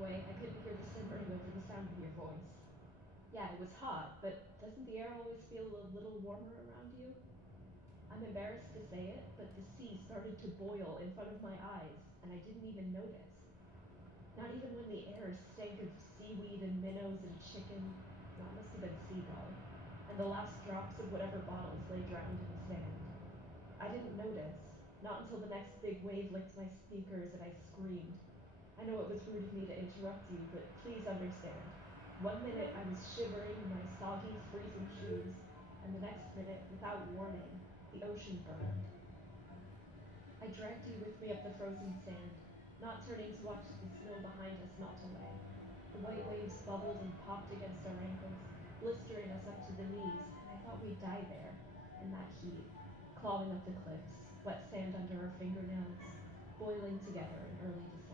Anyway, I couldn't hear the simmering over the sound of your voice. Yeah, it was hot, but doesn't the air always feel a little warmer around you? I'm embarrassed to say it, but the sea started to boil in front of my eyes, and I didn't even notice. Not even when the air stank of seaweed and minnows and chicken. No, it must have been seagull. And the last drops of whatever bottles lay drowned in the sand. I didn't notice. Not until the next big wave licked my speakers and I screamed. I know it was rude of me to interrupt you, but please understand. One minute I was shivering in my soggy, freezing shoes, and the next minute, without warning, the ocean burned. I dragged you with me up the frozen sand, not turning to watch the snow behind us melt away. The white waves bubbled and popped against our ankles, blistering us up to the knees, and I thought we'd die there, in that heat, clawing up the cliffs, wet sand under our fingernails, boiling together in early December.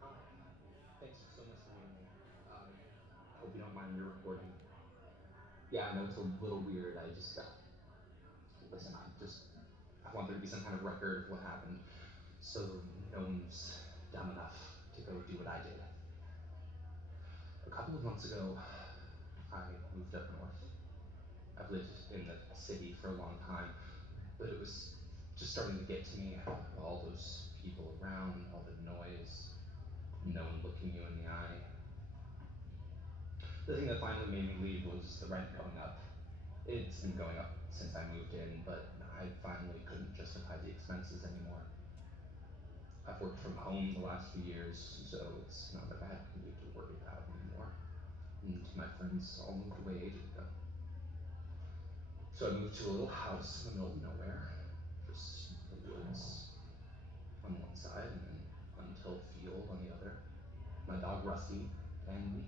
Hi. Thanks so much for meeting me. I hope you don't mind me recording. Yeah, I know it's a little weird. Listen, I want there to be some kind of record of what happened, so no one's dumb enough to go do what I did. A couple of months ago, I moved up north. I've lived in the city for a long time, but it was just starting to get to me. All those people around, all the noise, no one looking you in the eye. The thing that finally made me leave was the rent going up. It's been going up since I moved in, but I finally couldn't justify the expenses anymore. I've worked from home the last few years, so it's not a bad commute to worry about anymore. And my friends all moved away ages ago. So I moved to a little house in the middle of nowhere, just the woods on one side and an untilled field on the other. My dog Rusty and me.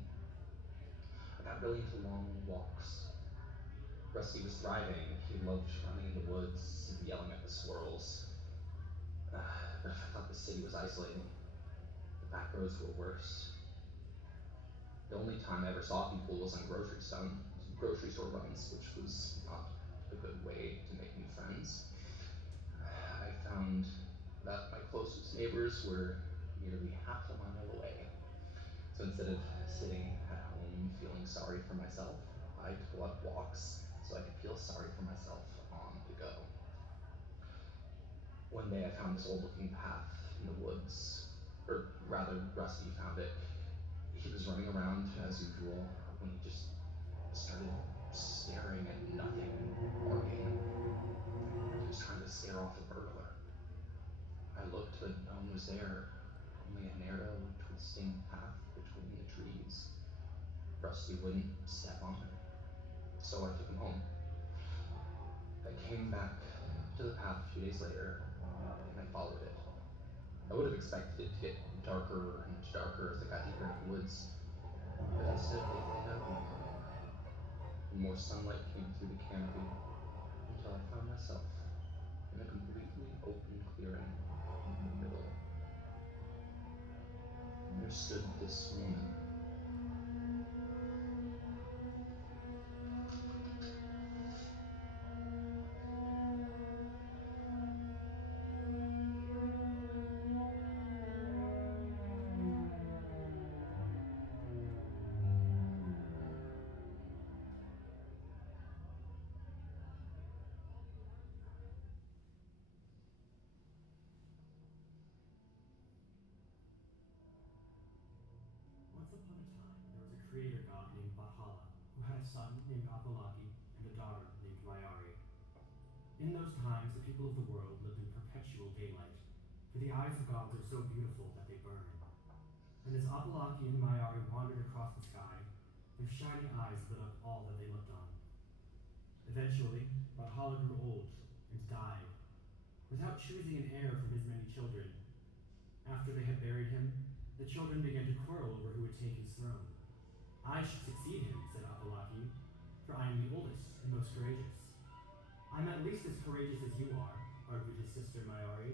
I got really into long walks. Rusty was thriving. He loved running in the woods and yelling at the squirrels. But I thought the city was isolating. The back roads were worse. The only time I ever saw people was on grocery store runs, which was not a good way to make new friends. I found that my closest neighbors were nearly half a mile away. So instead of sitting at home feeling sorry for myself, I'd go on walks so I could feel sorry for myself on the go. One day I found this old looking path in the woods, or rather, Rusty found it. He was running around as usual when he just started staring at nothing and barking, like he was trying to scare off a burglar. I looked, but no one was there, only a narrow, twisting path between the trees. Rusty wouldn't step on it, so I took him home. I came back to the path a few days later, and I followed it. I would have expected it to get darker and darker as it got deeper into the woods, but instead they thinned out more and more, and more sunlight came through the canopy until I found myself in a completely open clearing in the middle. And there stood this woman. Once upon a time, there was a creator god named Valhalla, who had a son named Avalaki and a daughter named Rayari. In those times, the people of the world lived in perpetual daylight, for the eyes of gods are so beautiful that they burn. Apolaki and Mayari wandered across the sky, their shining eyes lit up all that they looked on. Eventually, Valhalla grew old and died, without choosing an heir from his many children. After they had buried him, the children began to quarrel over who would take his throne. I should succeed him, said Apolaki, for I am the oldest and most courageous. I'm at least as courageous as you are, argued his sister Mayari.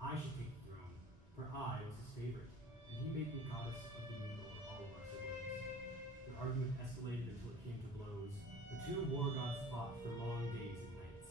I should take the throne, for I was his favorite, and he made me goddess of the moon over all of our siblings. The argument escalated until it came to blows. The two war gods fought for long days and nights.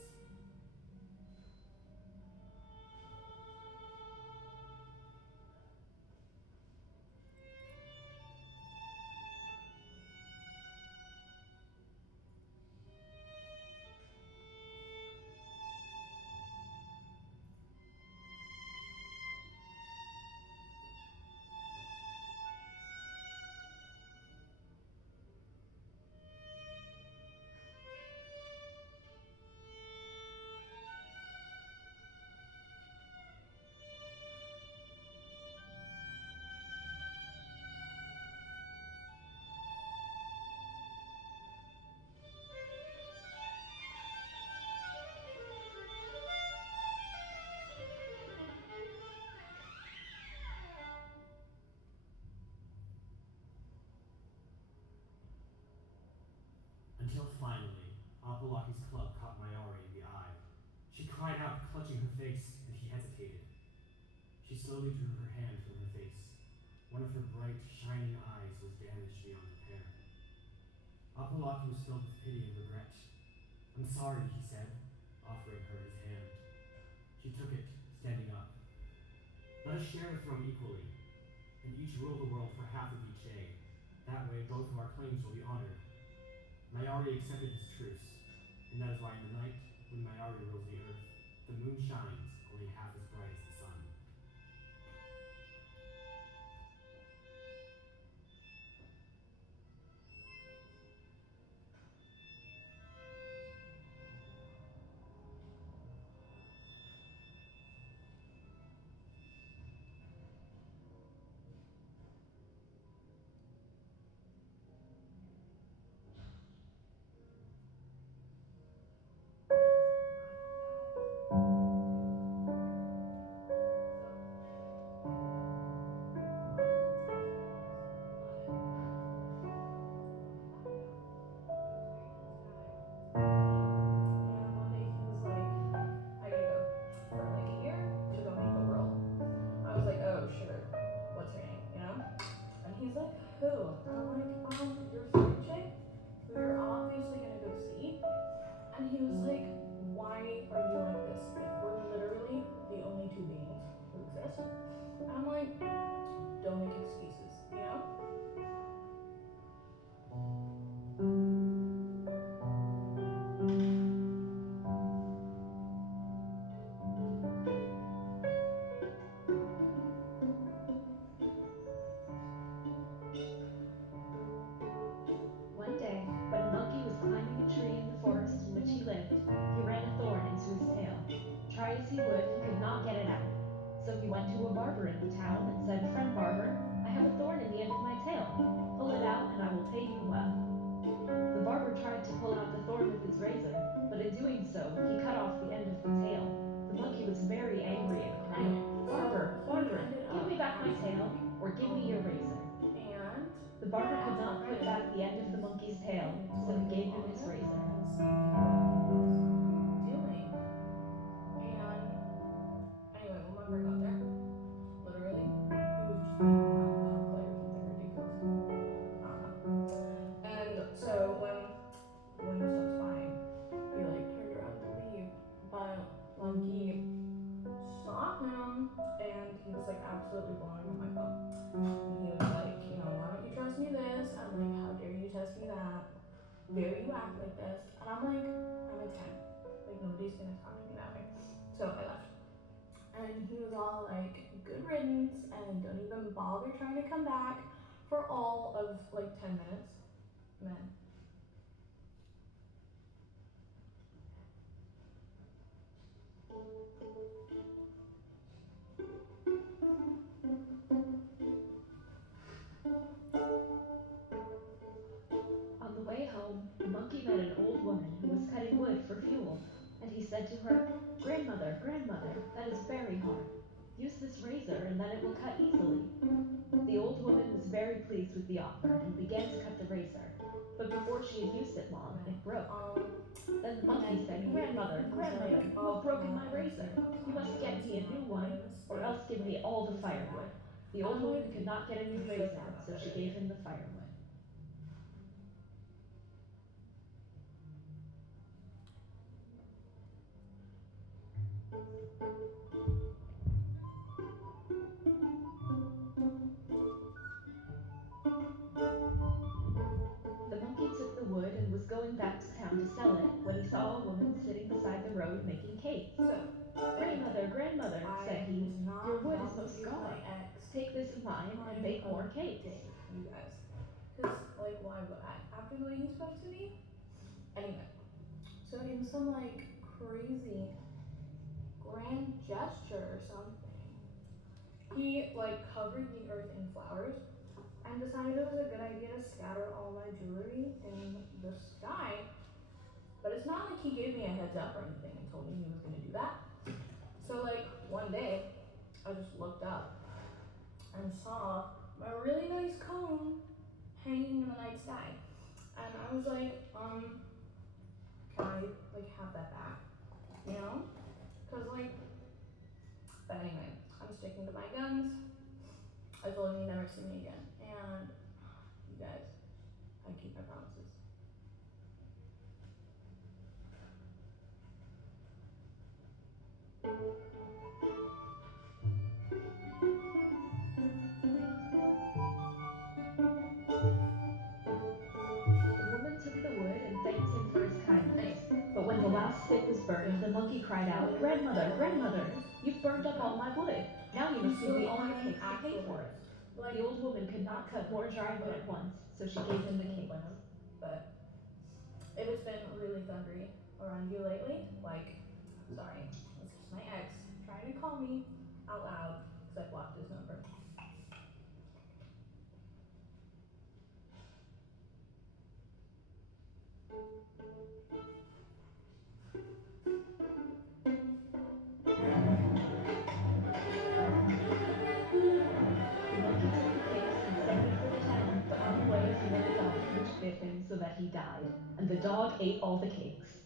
Until finally, Apolaki's club caught Mayari in the eye. She cried out, clutching her face, and he hesitated. She slowly drew her hand from her face. One of her bright, shining eyes was damaged beyond repair. Apolaki was filled with pity and regret. I'm sorry, he said, offering her his hand. She took it, standing up. Let us share the throne equally, and each rule the world for half of each day. That way, both of our claims will be honored. Mayari accepted his truce, and that is why in the night, when Mayari rules the earth, the moon shines only half as bright as the sun. And one day he was like, I gotta go for like a year to go meet the world. I was like, oh, sure. What's her name? You know? And he's like, who? And I'm like, your side chick, who you're obviously gonna go see. And he was like, why are you like this? Like, we're literally the only two beings who exist. And I'm like, don't make excuses, you know? One day, when a monkey was climbing a tree in the forest in which he lived, he ran a thorn into his tail. Try as he would, he could not get it out. So he went to a barber in the town and said, "Friend barber, I have a thorn in the end of my tail. Pull it out and I will pay you well." The barber tried to pull out the thorn with his razor, but in doing so, he cut off the end of the tail. The monkey was very angry and cried, Anyway, "Barber, so he barber, ended give up me back my tail, actually, or give me your razor." and The barber I could asked my not put friend back the end of the because monkey's he tail, wanted to so like he go gave him follow his him razor. and see what he was doing. And anyway, when my friend got there, literally, he was just being clay or something ridiculous. I don't know. And so when we stopped spying, he like turned around to leave, but Monkey saw him and he was like absolutely blowing up my phone. And he was like, you know, why don't you trust me this? And like, how dare you test me that? Dare you act like this? And I'm like, I'm a 10. Like, nobody's gonna talk to me that way. So I left. And he was all like, good riddance, and don't even bother trying to come back for all of like 10 minutes. And then woman who was cutting wood for fuel, and he said to her, "Grandmother, grandmother, that is very hard. Use this razor and then it will cut easily." The old woman was very pleased with the offer and began to cut the razor, but before she had used it long, Okay. it broke. Then the And monkey then said, immediately "Grandmother, he was grandmother, like, you have "Oh broken yeah, my and so razor. You sorry, must I'm get me so a new mad. I one, made a or mistake." else give me Like all the he said firewood." that, The and old I'm like, woman could not get a new I should have thought razor, about so that she earlier. gave him the firewood. The monkey took the wood and was going back to town to sell it when he saw a woman sitting beside the road making cakes. So anyway, "Grandmother, grandmother," said I he, was "your not wood is about to most give my scarred. ex Take this the of mine and time bake of more cakes." day, you guys. Cause like, why would I? After the way he spoke to me. Anyway, so in some like crazy grand gesture or something, he like covered the earth in flowers and decided it was a good idea to scatter all my jewelry in the sky. But it's not like he gave me a heads up or anything and told me he was gonna do that. So like one day, I just looked up and saw my really nice cone hanging in the night sky. And I was like, can I like have that back? You know? Cause like, but anyway, I'm sticking to my guns. I told him he'd never see me again. And you guys, I keep my promises. The woman took the wood and thanked him for his kindness. Anyway, But when the I last have stick was burned, the been monkey cried out, literally "Grandmother, for many grandmother, years, you've burned up okay? all my wood. Now you must give me all your Concealing cakes to pay actual for it." worst. Like The old woman could not actual cut more worst. dry wood But at once, so she I gave him didn't the even cakes. blame him. But if it's been really thundery around you lately, like, sorry, it's just my ex trying to call me out loud because I blocked his number. The monkey took the cakes and started for the town, but on the way he met a dog which bit him so that he died, and the dog ate all the cakes.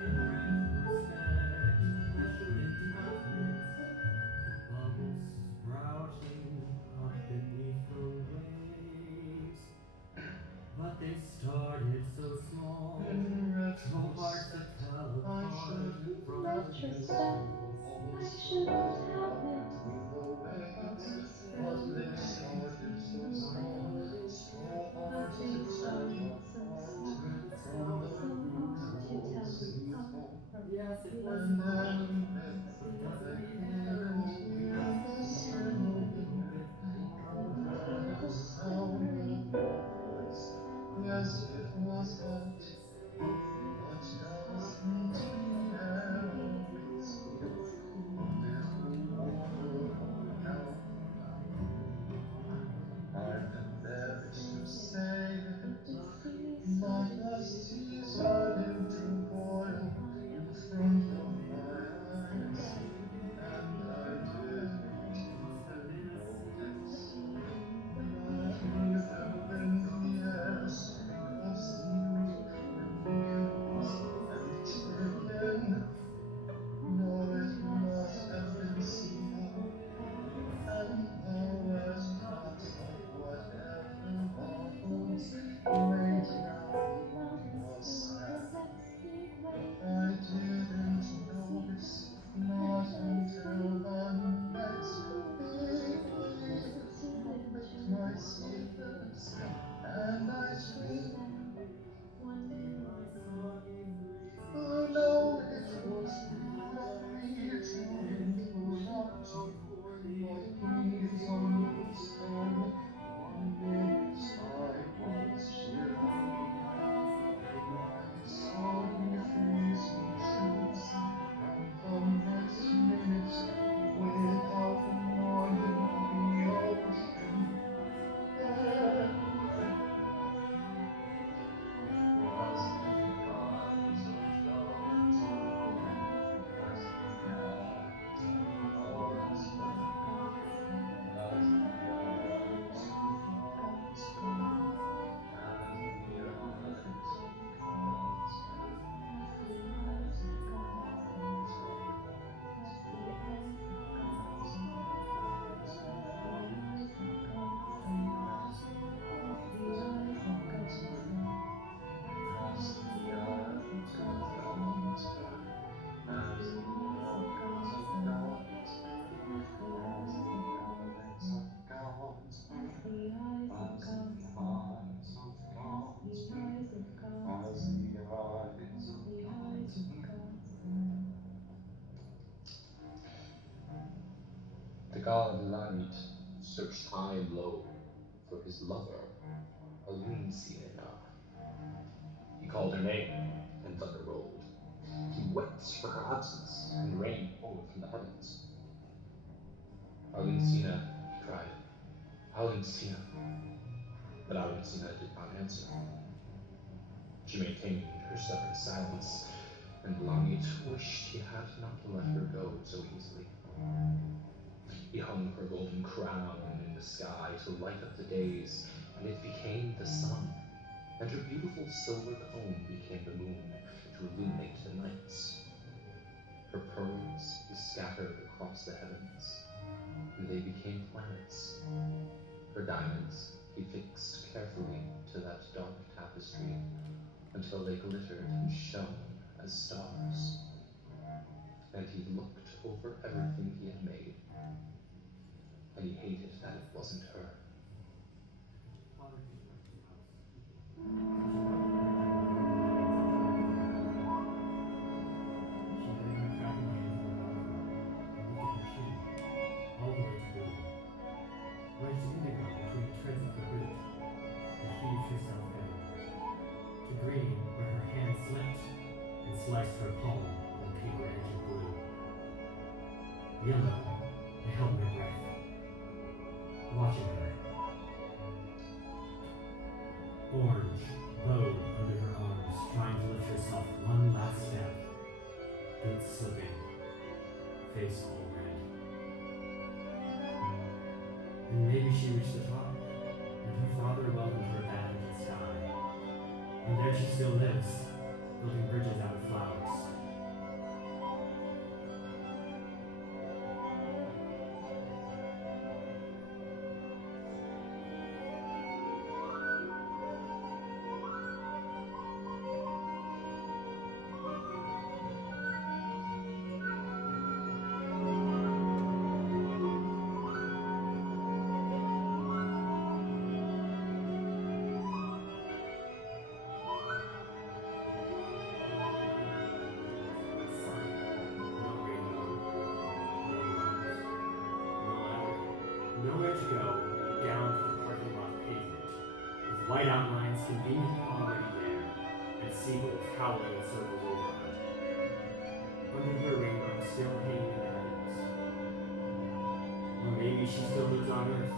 In retrospect, I shouldn't have missed bumps sprouting up beneath the waves. But they started so small, Two hearts that tell apart from the retrospect, I shouldn't have missed all those friends. Nothing started so small, so hard to tell apart from Yes, it was the hard, friends but it we doesn't mean ever never. knew. We must Never knowing I couldn't hear the stirring voice Yes, sound. it was hot, Yes, it but was hot, doesn't but mean doesn't now mean it's now cool. it's A little warmer now. I'm embarrassed to say but it, the sea but started the to sea boil started to in front of boil my in front eyes, of my and eyes, I and I didn't even notice. even when But the even when the air sea smelled of smelled of seaweed and news and chicken, no, it must have been seagull and powers parts of whatever bubbles waiting out the snap. I didn't notice, not until the next big wave licked my seatbelts and I screamed. Oh no, it was rude of me to interrupt you, but please understand. 1 minute I was shivering like soggy freezing shoes, and the next minute, without warning, the ocean everywhere was in the arms of God, as the eyes of gods, as the eyes of gods, as the eyes of gods, As the eyes of gods, as the eyes of gods, as the eyes of gods, as the eyes of gods, as as the the eyes of eyes of gods, gods, as as the the eyes of eyes of gods, gods, as the as eyes the of eyes of gods, gods, as the eyes of as gods, the eyes of as gods, the eyes of as gods, the eyes as of the eyes gods. of gods. The god Lanit searched high and low for his lover, Alinsina. He called her name, and thunder rolled. He wept for her absence, and rain poured from the heavens. Alinsina, he cried, Alinsina. But Alinsina did not answer. She maintained her stubborn silence, and Lanit wished he had not let her go so easily. He hung her golden crown in the sky to light up the days, and it became the sun, and her beautiful silver comb became the moon to illuminate the nights. Her pearls he scattered across the heavens, and they became planets. Her diamonds he fixed carefully to that dark tapestry until they glittered and shone as stars. And he looked over everything he had made, and he hated that it wasn't her. Father came back to the house. She brought him her diamond ring. She laid her cracking hands on the balcony and looked at her chin, all the way to blue, wedged indigo between the treads of her boot, and heaved herself in. To green, where her hand slipped and sliced her palm on the paper edge of blue. Yellow, I held my breath, watching her. Orange bowed under her arms, trying to lift herself one last step. Boots slipping, face all red. And maybe she reached the top, and her father welcomed her back into the sky. And there she still lives, building bridges out of flowers. to go down to a parking lot pavement, with white outlines conveniently already there, and seagulls howling in circles over her. Under her rainbow still hanging in the heavens. Or maybe she still lives on Earth,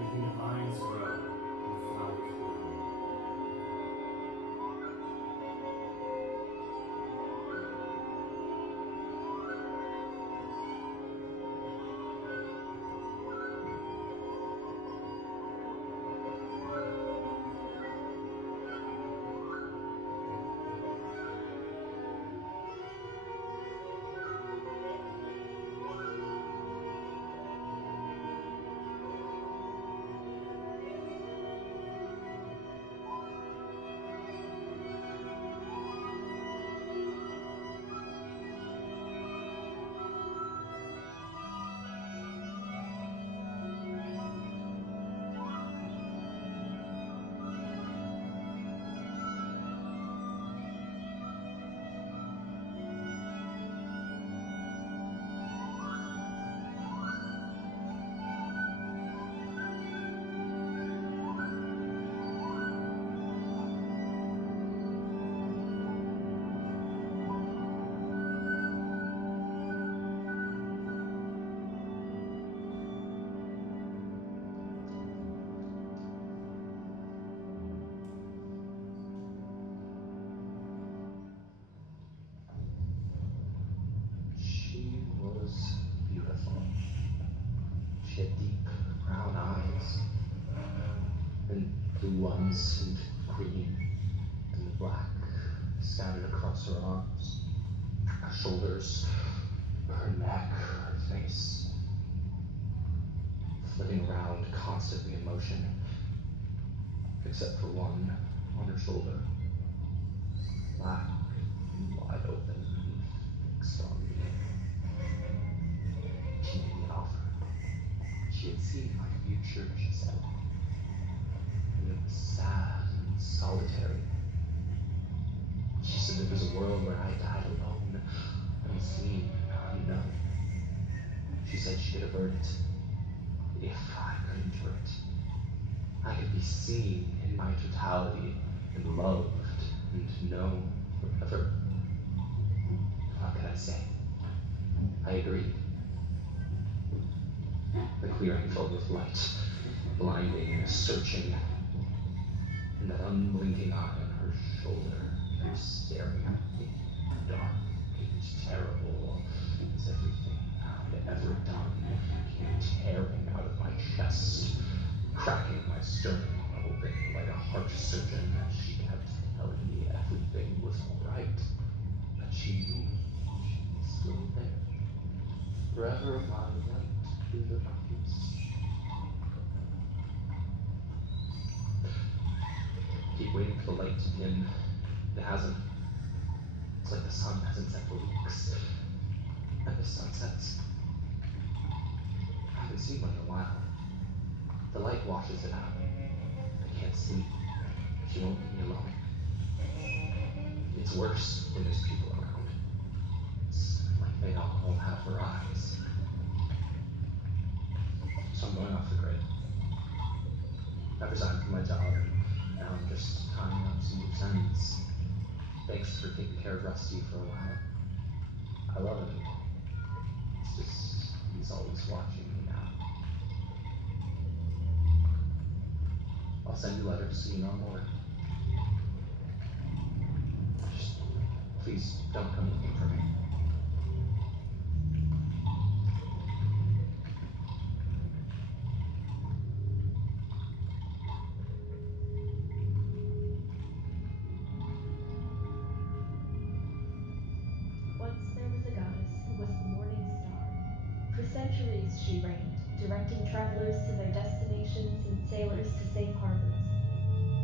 making the vines grow and the flowers bloom. She was beautiful. She had deep brown eyes, and blue ones, and green, and black scattered across her arms, her shoulders, her neck, her face, flitting around constantly in motion, except for one on her shoulder, black and wide open and fixed on me. She made me an offer. She had seen my future, she said, and it was sad and solitary. She said there was a world where I died alone, unseen, unknown. She said she could avert it, if I could endure it. I could be seen in my totality, and loved, and known forever. What could I say? I agreed. The clearing filled with light, blinding, searching, and that unblinking eye on her shoulder kept staring at me, dark and terrible, as everything I had ever done came tearing out of my chest, cracking my sternum open like a heart surgeon. She kept telling me everything was all right, that she knew she was still there, forever my light in the darkness. Keep waiting for the light to dim. It hasn't. It's like the sun hasn't set for weeks. And the sun sets. I haven't seen one in a while. The light washes it out. I can't sleep. She won't leave me alone. It's worse when there's people around. It's like they all have her eyes. So I'm going off the grid. I've resigned from my job, and now I'm just tying up some loose ends. Thanks for taking care of Rusty for a while. I love him. It's just, he's always watching me now. I'll send you letters so you know more. Just, please don't come looking for me. Once there was a goddess who was the morning star. For centuries she reigned, directing travelers to their destinations and sailors to safe harbors.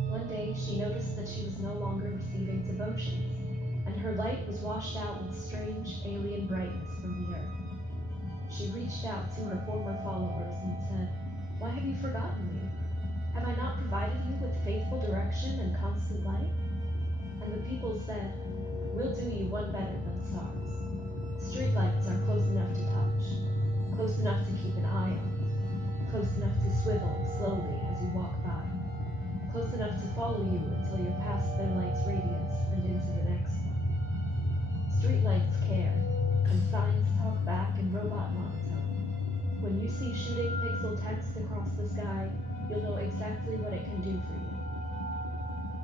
One day she noticed that she was no longer receiving devotions, and her light was washed out with strange alien brightness from the earth. She reached out to her former followers and said, "Why have you forgotten me? Have I not provided you with faithful direction and constant light?" And the people said, "We'll do you one better than stars. Streetlights are close enough to touch, close enough to keep an eye on. close enough to swivel slowly as you walk by, close enough to follow you until you're past their light's radius and into the next one. Streetlights care, and signs talk back in robot monotone. When you see shooting pixel text across the sky, you'll know exactly what it can do for you.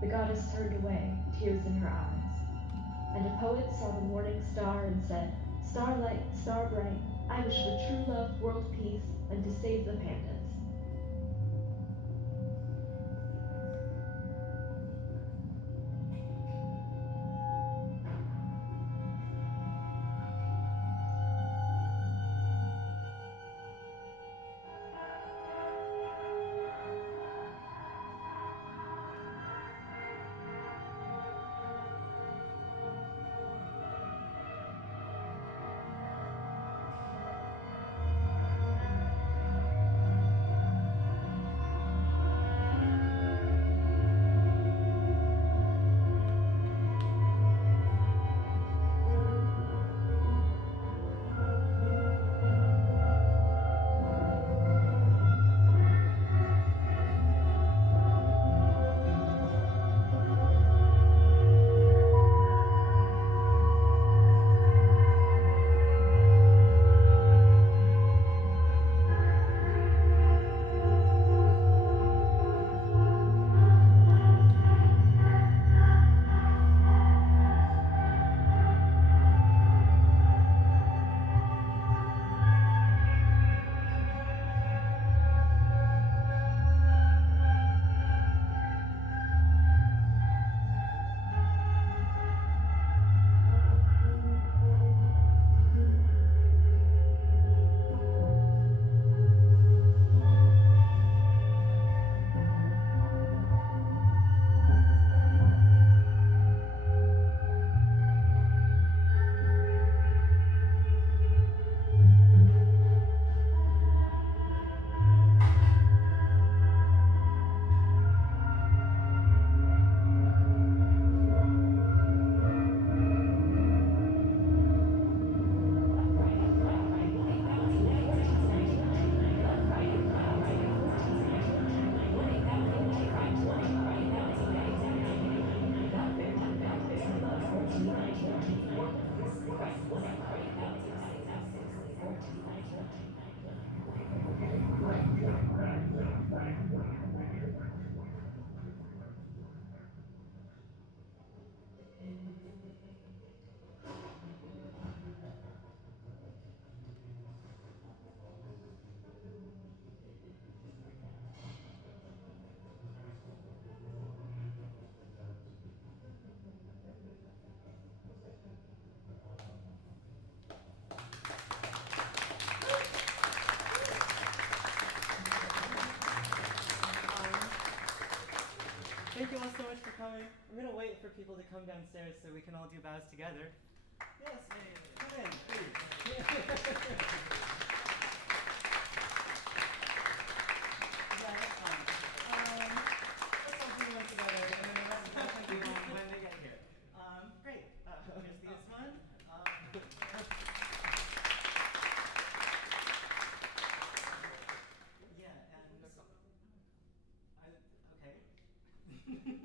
The goddess turned away, tears in her eyes. And a poet saw the morning star and said, "Starlight, star bright, I wish for true love, world peace, and to save the pandas." Thank you all so much for coming. I'm gonna wait for people to come downstairs so we can all do bows together. Yes, come in, please. Yeah, that's fine. Let's all do one together, and then the rest of us can do one when they get here. Great. Here's this one. Yeah, and okay.